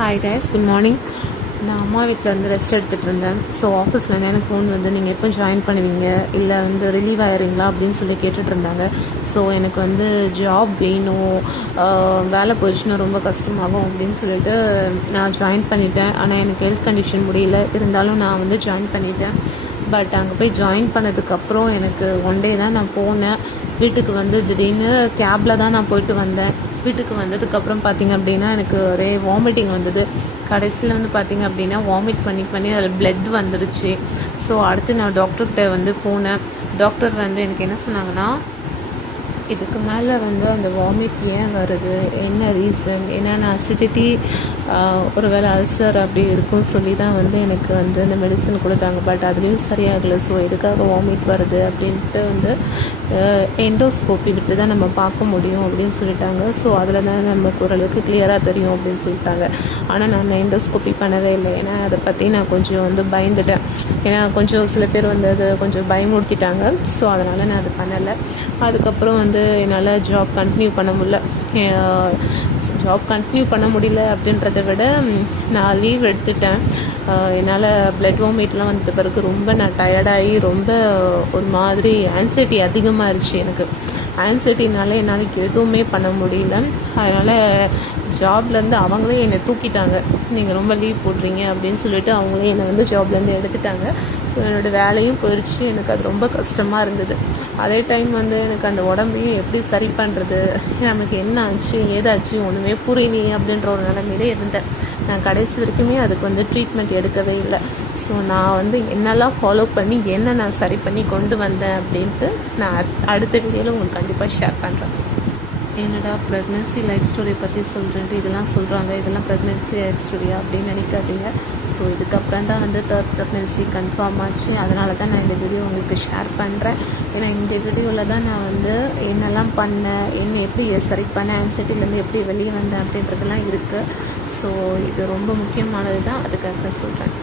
Hi guys, good morning. நான் அம்மா வீட்டில் வந்து ரெஸ்ட் எடுத்துகிட்டு இருந்தேன். ஸோ ஆஃபீஸ்லேருந்து எனக்கு ஃபோன் வந்து நீங்கள் எப்போ ஜாயின் பண்ணுவீங்க, இல்லை வந்து ரிலீவ் ஆகிறீங்களா அப்படின்னு சொல்லி கேட்டுட்டு இருந்தாங்க. ஸோ எனக்கு வந்து ஜாப் வேணும், வேலை போயிடுச்சுன்னா ரொம்ப கஷ்டமாகும் அப்படின்னு சொல்லிட்டு நான் ஜாயின் பண்ணிட்டேன். ஆனால் எனக்கு ஹெல்த் கண்டிஷன் முடியல, இருந்தாலும் நான் வந்து ஜாயின் பண்ணிட்டேன். பட் அங்கே போய் ஜாயின் பண்ணதுக்கப்புறம் எனக்கு ஒன் டே தான் நான் போனேன். வீட்டுக்கு வந்து திடீர்னு கேபில் தான் நான் போயிட்டு வந்தேன். வீட்டுக்கு வந்ததுக்கப்புறம் பார்த்திங்க அப்படின்னா எனக்கு ஒரே வாமிட்டிங் வந்தது. கடைசியில் வந்து பார்த்திங்க அப்படின்னா வாமிட் பண்ணி அதில் பிளட் வந்துடுச்சு. ஸோ அடுத்து நான் டாக்டர்கிட்ட வந்து போனேன். டாக்டர் வந்து எனக்கு என்ன சொன்னாங்கன்னா, இதுக்கு மேலே வந்து அந்த வாமிட் ஏன் வருது, என்ன ரீசன், என்னென்ன அசிடிட்டி, ஒருவேளை அல்சர் அப்படி இருக்கும் சொல்லி தான் வந்து எனக்கு வந்து இந்த மெடிசன் கொடுத்தாங்க. பட் அதுலேயும் சரியாகலை. ஸோ எதுக்காக வாமிட் வருது அப்படின்ட்டு வந்து எண்டோஸ்கோப்பி விட்டு தான் நம்ம பார்க்க முடியும் அப்படின்னு சொல்லிட்டாங்க. ஸோ அதில் தான் நமக்கு ஓரளவுக்கு கிளியராக தெரியும் அப்படின்னு சொல்லிட்டாங்க. ஆனால் நான் எண்டோஸ்கோப்பி பண்ணவே இல்லை. ஏன்னா அதை பற்றி நான் கொஞ்சம் வந்து பயந்துட்டேன். ஏன்னா கொஞ்சம் சில பேர் வந்து அது கொஞ்சம் பயமுறுத்திட்டாங்க. ஸோ அதனால் நான் அது பண்ணலை. அதுக்கப்புறம் வந்து என்னால் ஜாப் கண்டினியூ பண்ண முடியல. அப்படின்றத விட நான் லீவ் எடுத்துட்டேன். என்னால் பிளட் வாமிட்லாம் வந்த பிறகு ரொம்ப நான் டயர்டாகி ரொம்ப ஒரு மாதிரி ஆன்சைட்டி அதிகமாகிடுச்சு. எனக்கு ஆன்சைட்டினால என்னால் எதுவுமே பண்ண முடியல. அதனால் ஜாப்லேருந்து அவங்களே என்னை தூக்கிட்டாங்க. நீங்கள் ரொம்ப லீவ் போடுறீங்க அப்படின்னு சொல்லிட்டு அவங்களே என்னை வந்து ஜாப்லேருந்து எடுத்துட்டாங்க. ஸோ என்னோடய வேலையும் போயிடுச்சு. எனக்கு அது ரொம்ப கஷ்டமாக இருந்தது. அதே டைம் வந்து எனக்கு அந்த உடம்பையும் எப்படி சரி பண்ணுறது, நமக்கு என்ன ஆச்சு ஏதாச்சு ஒன்றுமே புரியலையே அப்படின்ற ஒரு நிலைமையிலே இருந்தேன். நான் கடைசி வரைக்குமே அதுக்கு வந்து ட்ரீட்மெண்ட் எடுக்கவே இல்லை. ஸோ நான் வந்து என்னெல்லாம் ஃபாலோ பண்ணி என்ன நான் சரி பண்ணி கொண்டு வந்தேன் அப்படின்ட்டு நான் அடுத்த வீடியோவில் உங்களுக்கு கண்டிப்பாக ஷேர் பண்ணுறேன். என்னடா ப்ரெக்னென்சி லைஃப் ஸ்டோரி பற்றி சொல்கிறேன்ட்டு இதெல்லாம் சொல்கிறாங்க, இதெல்லாம் ப்ரெக்னென்சி லைஃப் ஸ்டோரியா அப்படின்னு நினைக்காதீங்க. ஸோ இதுக்கப்புறம் தான் வந்து தேர்ட் ப்ரெக்னென்சி கன்ஃபார்ம் ஆச்சு. அதனால தான் நான் இந்த வீடியோ உங்களுக்கு ஷேர் பண்ணுறேன். ஏன்னா இந்த வீடியோவில் தான் நான் வந்து என்னெல்லாம் பண்ணேன், என்ன எப்படி சரி பண்ணேன், ஆன்சைட்டிலேருந்து எப்படி வெளியே வந்தேன் அப்படின்றதெல்லாம் இருக்குது. ஸோ இது ரொம்ப முக்கியமானது தான், அதுக்காக தான் சொல்கிறேன்.